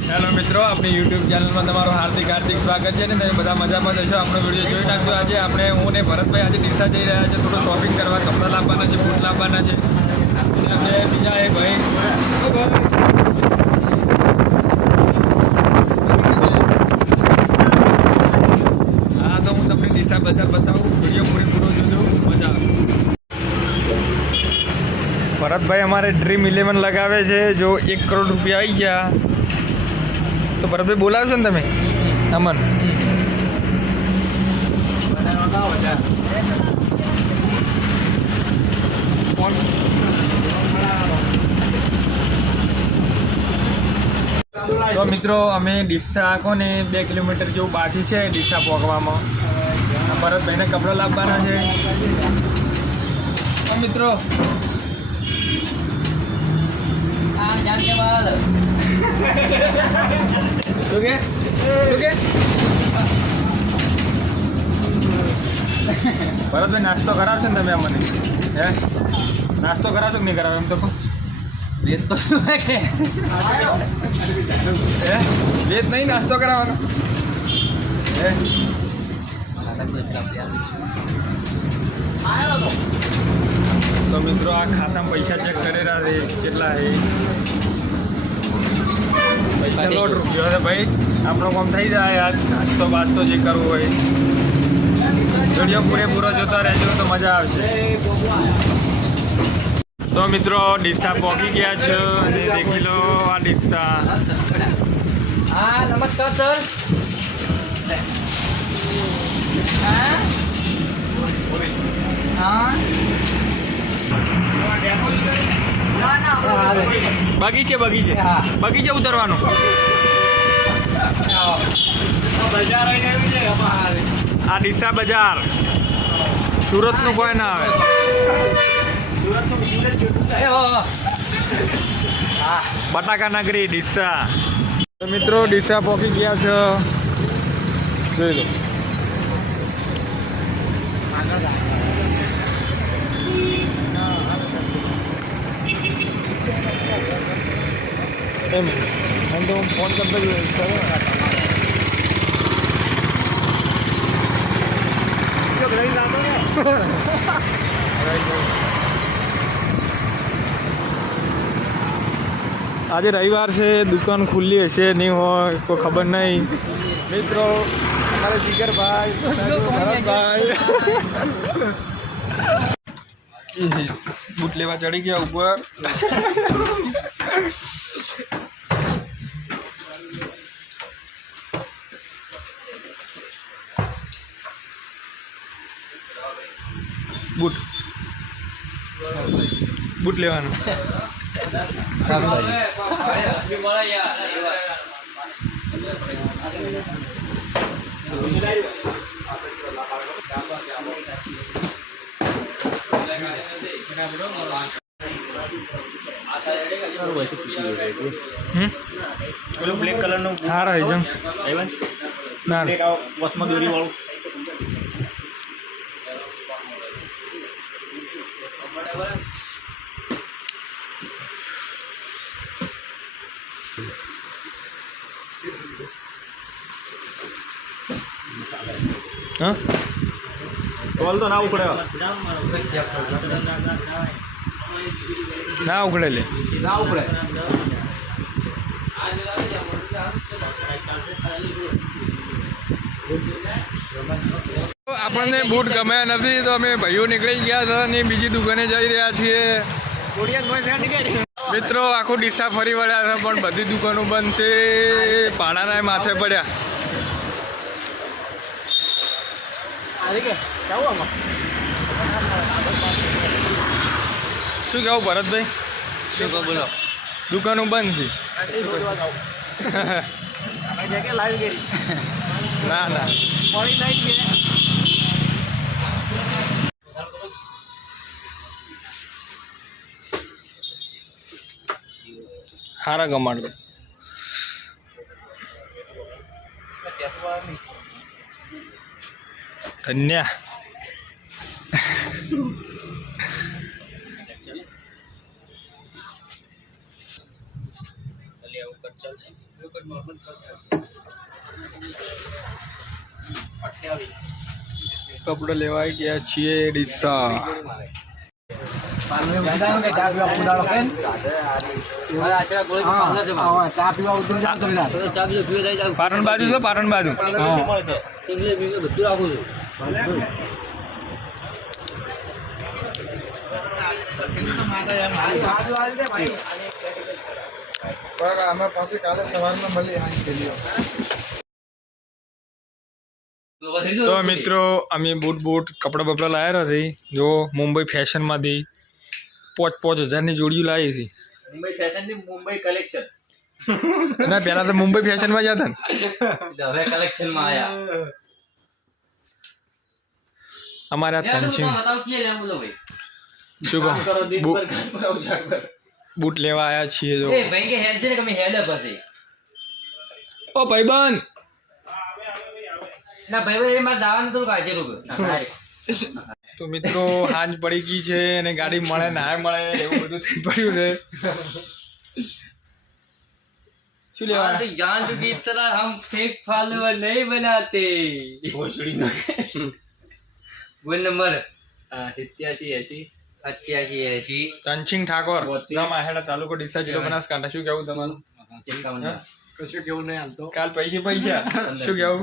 Hello મિત્રો, આપણી YouTube ચેનલમાં તમારું હાર્દિક સ્વાગત છે ને. તમે બધા મજામાં જશો. આપણો વિડીયો જોઈ નાખજો. આજે આપણે હું ને ભરતભાઈ આજે ડીસા જઈ રહ્યા છે. થોડું શોપિંગ કરવા, કપડાં લાવવાના છે, બૂટ લાવવાના છે. અને આપણે બીજા એક ભાઈ હા, તો હું તમને ડીસા બધા બતાવું. વિડીયો પૂરેપૂરો જોજો, મજા આવે. ભરતભાઈ અમારે ડ્રીમ 11 લગાવે છે. જો 1 કરોડ રૂપિયા આવી ગયા તો ભરતભાઈ બોલાવશો ને તમે અમન? તો મિત્રો અમે ડીસા કોને 2 કિલોમીટર જેવું બાકી છે ડીસા પહોંચવામાં. ભરતભાઈને કપડાં લાવવાના છે. તો મિત્રો શું કે ભરતભાઈ નાસ્તો કરાવશો ને તમે અમને? હે, નાસ્તો કરાવશો કે નહીં કરાવો? એમ તો કહો. વેજ તો શું કે હે, વેજ નહીં નાસ્તો કરાવવાનો હે? તો મિત્રો આ ખાતામાં પૈસા ચેક કરી રહ્યા છે. કેટલા છે પૈસા? 100 રૂપિયા છે ભાઈ. આપણો કામ થઈ જાય. આજ નાસ્તો બાસ્તો જે કરવું હોય. વિડીયો પૂરેપૂરો જોતા રહેજો તો મજા આવશે. તો મિત્રો ડીસા પહોંચી ગયા છે અને દેખી લો આ ડીસા. હા, નમસ્કાર સર. હા બગીચે બગીચે ઉતરવાનું. આ ડીસા બજાર સુરતનું કોઈ ના આવે. બટાકા નગરી ડીસા. તો મિત્રો ડીસા પહોંચી ગયા છે. જોઈ લો. એમ તો હું ફોન કરતો જ આજે રવિવાર છે, દુકાન ખુલ્લી હશે નહીં હોય કોઈ ખબર નહીં. મિત્રો અમારે જીગરભાઈ ભરતભાઈ બૂટ લેવા ચડી ગયા ઉપર. બૂટ લેવાનું. પેલું બ્લેક કલરનું હા રહી છે ના વસમાં દોરી વાળું. હા, ટોલ તો ના ઉખડે, ના ઉકળે લે. ના ઉખડે. આપણને બૂટ ગમ્યા નથી તો અમે ભાઈઓ નીકળી ગયા છે અને બીજી દુકાને જઈ રહ્યા છીએ. મિત્રો આખું ડીસા ફરી વળ્યા છે પણ બધી દુકાનો બંધ છે. ભાડાના માથે પડ્યા. શું કહેવું ભરતભાઈ? શું કહો બોલો? દુકાનો બંધ છે. ના ના હારા ગમાડો. ધન્યા ચાલશે કપડા લેવા ગયા છીએ ડીસા. પાટણ બાજુ છો, પાટણ બાજુ. અમે પાછી કાલે સવારમાં મળી. તો મિત્રો અમે બૂટ કપડા બપડા લાવ્યા નથી. જો મુંબઈ ફેશનમાંથી 5,000ની જોડીઓ લાવી હતી. મુંબઈ ફેશન થી મુંબઈ કલેક્શન. ના પહેલા તો મુંબઈ ફેશનમાં જતા ને. હવે કલેક્શનમાં આયા. અમારે આ તનસિંહ શું કહું બૂટ લેવા આવ્યા છીએ. જો એ ભાઈ કે હેડ છે ને કે હેડ પછી ઓ ભાઈબંધ ના ભાઈ એ મારે જવાનું થોડું કાળજી રૂપ. તો મિત્રો હાંજ પડી ગઈ છે અને ગાડી મળે ના મળે એવું બધું થઈ પડ્યું છે. શું લેવા जान चुकी इस तरह हम फेक फॉलोअर नहीं बनाते. बोल नंबर 8780. 8780 તનસિંહ ઠાકોર, ગામ આહેડા, તાલુકો ડીસા, જિલ્લો બનાસકાંઠા. શું કેવું તમારું? 51. કશું કેવું નહીં હાલતો. કાલ પૈસા શું કેવું?